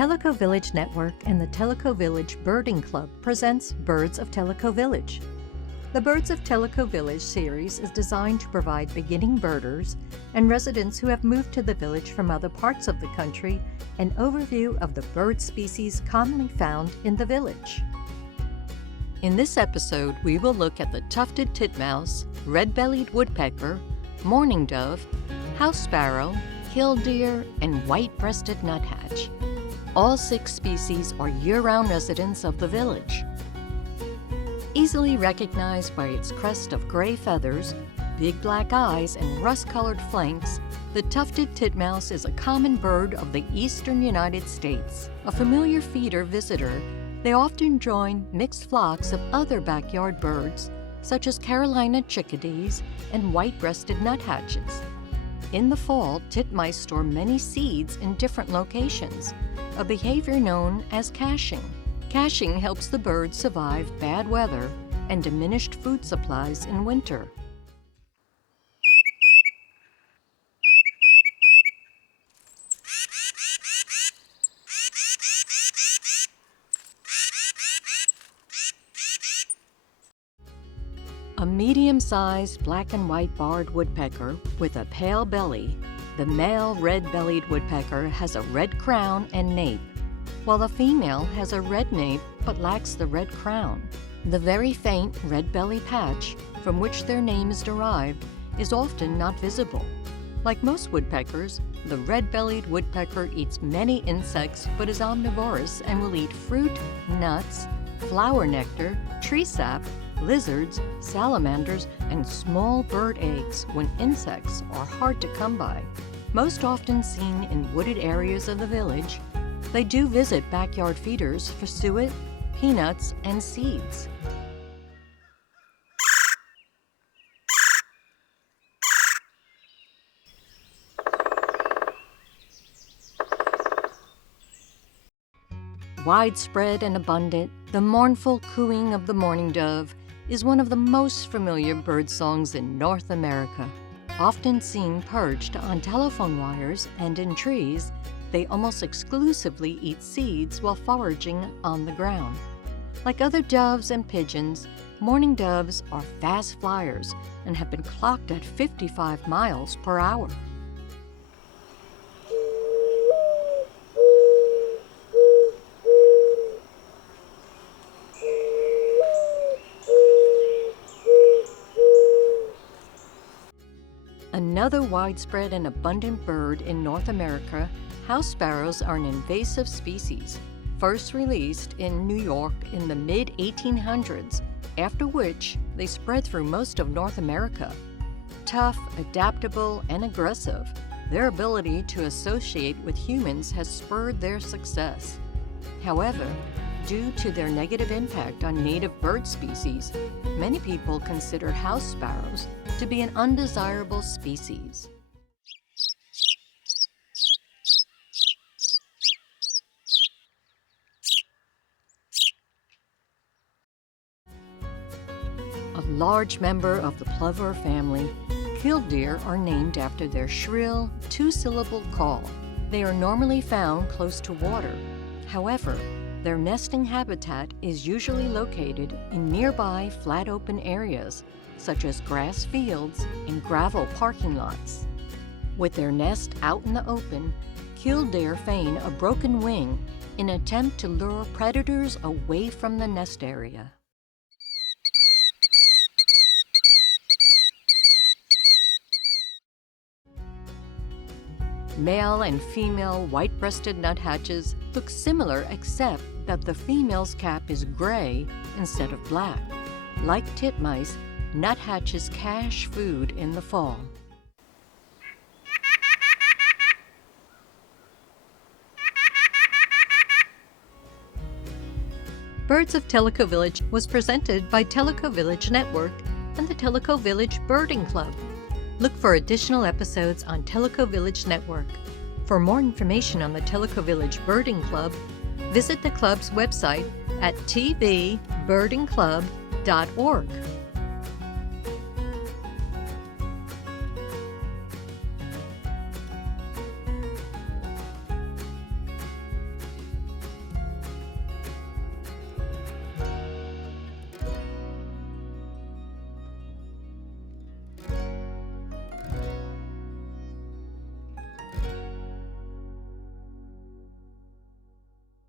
Tellico Village Network and the Tellico Village Birding Club presents Birds of Tellico Village. The Birds of Tellico Village series is designed to provide beginning birders and residents who have moved to the village from other parts of the country an overview of the bird species commonly found in the village. In this episode, we will look at the tufted titmouse, red-bellied woodpecker, mourning dove, house sparrow, killdeer, and white-breasted nuthatch. All 6 species are year-round residents of the village. Easily recognized by its crest of gray feathers, big black eyes, and rust-colored flanks, the tufted titmouse is a common bird of the eastern United States. A familiar feeder visitor, they often join mixed flocks of other backyard birds, such as Carolina chickadees and white-breasted nuthatches. In the fall, titmice store many seeds in different locations, a behavior known as caching. Caching helps the birds survive bad weather and diminished food supplies in winter. A medium-sized black and white barred woodpecker with a pale belly, the male red-bellied woodpecker has a red crown and nape, while the female has a red nape but lacks the red crown. The very faint red belly patch, from which their name is derived, is often not visible. Like most woodpeckers, the red-bellied woodpecker eats many insects but is omnivorous and will eat fruit, nuts, flower nectar, tree sap, lizards, salamanders, and small bird eggs when insects are hard to come by. Most often seen in wooded areas of the village, they do visit backyard feeders for suet, peanuts, and seeds. Widespread and abundant, the mournful cooing of the mourning dove is one of the most familiar bird songs in North America. Often seen perched on telephone wires and in trees, they almost exclusively eat seeds while foraging on the ground. Like other doves and pigeons, mourning doves are fast flyers and have been clocked at 55 miles per hour. Another widespread and abundant bird in North America, house sparrows are an invasive species, first released in New York in the mid-1800s, after which they spread through most of North America. Tough, adaptable, and aggressive, their ability to associate with humans has spurred their success. However, due to their negative impact on native bird species, many people consider house sparrows to be an undesirable species. A large member of the plover family, killdeer are named after their shrill, 2-syllable call. They are normally found close to water. However, their nesting habitat is usually located in nearby flat open areas, such as grass fields and gravel parking lots. With their nest out in the open, killdeer feign a broken wing in an attempt to lure predators away from the nest area. Male and female white-breasted nuthatches look similar except that the female's cap is gray instead of black. Like titmice, nuthatches cache food in the fall. Birds of Tellico Village was presented by Tellico Village Network and the Tellico Village Birding Club. Look for additional episodes on Tellico Village Network. For more information on the Tellico Village Birding Club, visit the club's website at tvbirdingclub.org.